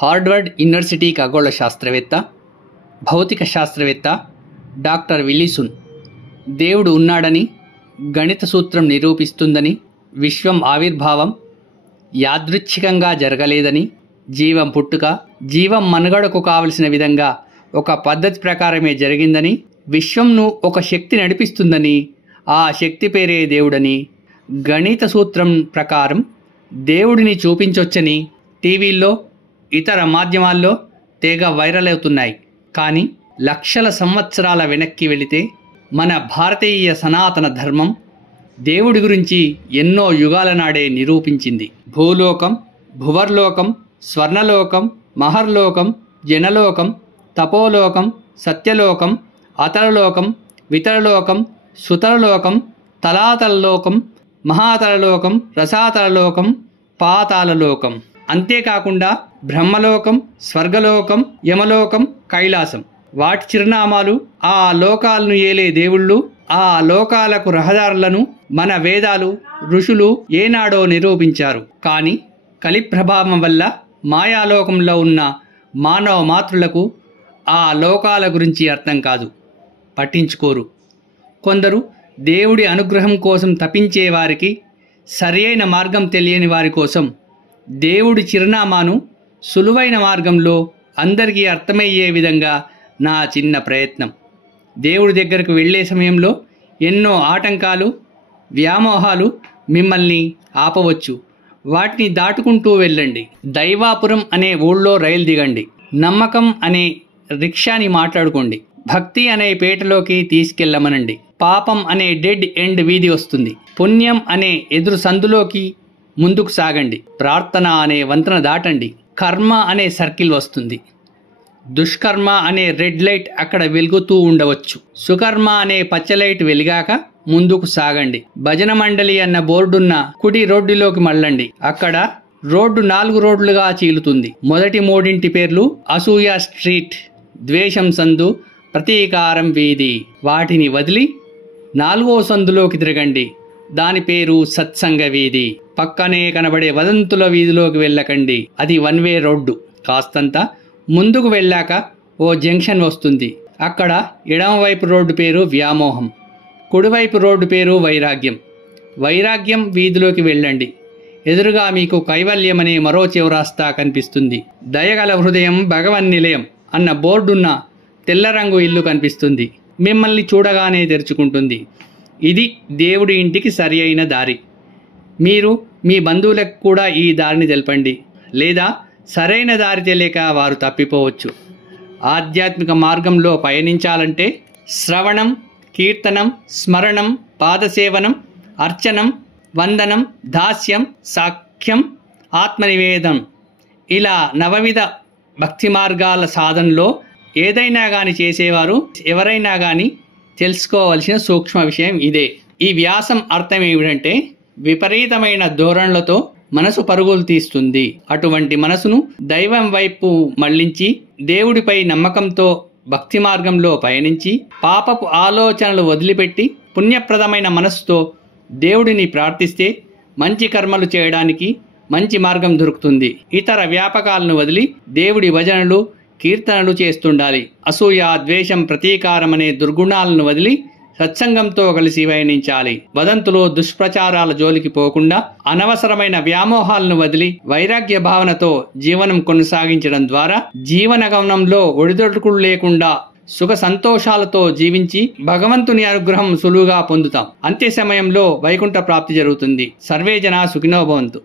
Harvard university ఖగోళ శాస్త్రవేత్త, భౌతిక శాస్త్రవేత్త డాక్టర్ విల్సన్ దేవుడు ఉన్నాడని, గణిత సూత్రం నిరూపిస్తుందని, విశ్వం ఆవిర్భావం యాదృచ్ఛికంగా జరగలేదని, జీవం పుట్టుక, జీవం మనుగడకు కావలసిన విధంగా ఒక పద్ధతి ప్రకారమే జరిగిందని, విశ్వంను ఒక శక్తి నడిపిస్తుందని, ఆ శక్తి పేరే దేవుడని, గణిత సూత్రం ప్రకారం దేవుడిని చూపించొచ్చని టీవీల్లో, ఇతర మాధ్యమాల్లో తెగ వైరల్ అవుతున్నాయి. కానీ లక్షల సంవత్సరాల వెనక్కి వెళితే మన భారతీయ సనాతన ధర్మం దేవుడి గురించి ఎన్నో యుగాల నాడే నిరూపించింది. భూలోకం, భువర్లోకం, స్వర్ణలోకం, మహర్లోకం, జనలోకం, తపోలోకం, సత్యలోకం, అతరలోకం, వితరలోకం, సుతరలోకం, తలాతలలోకం, మహాతలలోకం, రసాతలలోకం, పాతాళలోకం. అంతేకాకుండా బ్రహ్మలోకం, స్వర్గలోకం, యమలోకం, కైలాసం వాటి చిరునామాలు, ఆ లోకాలను ఏలే దేవుళ్ళు, ఆ లోకాలకు రహదారులను మన వేదాలు, ఋషులు ఏనాడో నిరూపించారు. కానీ కలి ప్రభావం వల్ల మాయాలోకంలో ఉన్న మానవ మాతృలకు ఆ లోకాల గురించి అర్థం కాదు, పట్టించుకోరు. కొందరు దేవుడి అనుగ్రహం కోసం తపించే వారికి, సరియైన మార్గం తెలియని వారి కోసం దేవుడి చిరునామాను సులువైన మార్గంలో అందరికీ అర్థమయ్యే విధంగా నా చిన్న ప్రయత్నం. దేవుడి దగ్గరకు వెళ్ళే సమయంలో ఎన్నో ఆటంకాలు, వ్యామోహాలు మిమ్మల్ని ఆపవచ్చు. వాటిని దాటుకుంటూ వెళ్ళండి. దైవాపురం అనే ఊళ్ళో రైలు దిగండి. నమ్మకం అనే రిక్షాని మాట్లాడుకోండి. భక్తి అనే పేటలోకి తీసుకెళ్ళమనండి. పాపం అనే డెడ్ ఎండ్ వీధి వస్తుంది. పుణ్యం అనే ఎదురు సందులోకి ముందుకు సాగండి. ప్రార్థన అనే వంతెన దాటండి. కర్మ అనే సర్కిల్ వస్తుంది. దుష్కర్మ అనే రెడ్ లైట్ అక్కడ వెలుగుతూ ఉండవచ్చు. సుకర్మ అనే పచ్చ లైట్ వెలిగాక ముందుకు సాగండి. భజన మండలి అన్న బోర్డున్న కుడి రోడ్డులోకి మళ్ళండి. అక్కడ రోడ్డు 4 రోడ్లుగా చీలుతుంది. మొదటి 3 పేర్లు అసూయ స్ట్రీట్, ద్వేషం సందు, ప్రతీకారం వీధి. వాటిని వదిలి 4వ సందులోకి తిరగండి. దాని పేరు సత్సంగ వీధి. పక్కనే కనబడే వదంతుల వీధిలోకి వెళ్ళకండి. అది 1 వే రోడ్డు. కాస్తంత ముందుకు వెళ్ళాక ఓ జంక్షన్ వస్తుంది. అక్కడ ఎడమవైపు రోడ్డు పేరు వ్యామోహం, కుడివైపు రోడ్డు పేరు వైరాగ్యం. వైరాగ్యం వీధిలోకి వెళ్ళండి. ఎదురుగా మీకు కైవల్యం అనే మరో చౌరాస్తా కనిపిస్తుంది. దయగల హృదయం భగవన్ నిలయం అన్న బోర్డున్న తెల్ల రంగు ఇల్లు కనిపిస్తుంది. మిమ్మల్ని చూడగానే తెరుచుకుంటుంది. ఇది దేవుడి ఇంటికి సరి అయిన దారి. మీరు మీ బంధువులకు కూడా ఈ దారిని తెలపండి. లేదా సరైన దారి తెలియక వారు తప్పిపోవచ్చు. ఆధ్యాత్మిక మార్గంలో పయనించాలంటే శ్రవణం, కీర్తనం, స్మరణం, పాదసేవనం, అర్చనం, వందనం, దాస్యం, సాఖ్యం, ఆత్మనివేదనం ఇలా 9 విధ భక్తి మార్గాల సాధనలో ఏదైనా కానీ చేసేవారు ఎవరైనా కానీ తెలుసుకోవలసిన సూక్ష్మ విషయం ఇదే. ఈ వ్యాసం అర్థం ఏమిటంటే, విపరీతమైన ధోరణులతో మనసు పరుగులు తీస్తుంది. అటువంటి మనసును దైవం వైపు మళ్లించి, దేవుడిపై నమ్మకంతో భక్తి మార్గంలో పయనించి, పాపపు ఆలోచనలు వదిలిపెట్టి పుణ్యప్రదమైన మనసుతో దేవుడిని ప్రార్థిస్తే మంచి కర్మలు చేయడానికి మంచి మార్గం దొరుకుతుంది. ఇతర వ్యాపకాలను వదిలి దేవుడి భజనలు, కీర్తనలు చేస్తుండాలి. అసూయ, ద్వేషం, ప్రతీకారం అనే దుర్గుణాలను వదిలి సత్సంగంతో కలిసి పయనించాలి. వదంతులు, దుష్ప్రచారాల జోలికి పోకుండా అనవసరమైన వ్యామోహాలను వదిలి వైరాగ్య భావనతో జీవనం కొనసాగించడం ద్వారా జీవన గమనంలో ఒడిదొడుకులు లేకుండా సుఖ సంతోషాలతో జీవించి భగవంతుని అనుగ్రహం సులువుగా పొందుతాం. అంత్య సమయంలో వైకుంఠ ప్రాప్తి జరుగుతుంది. సర్వే జనా సుఖినో భవంతు.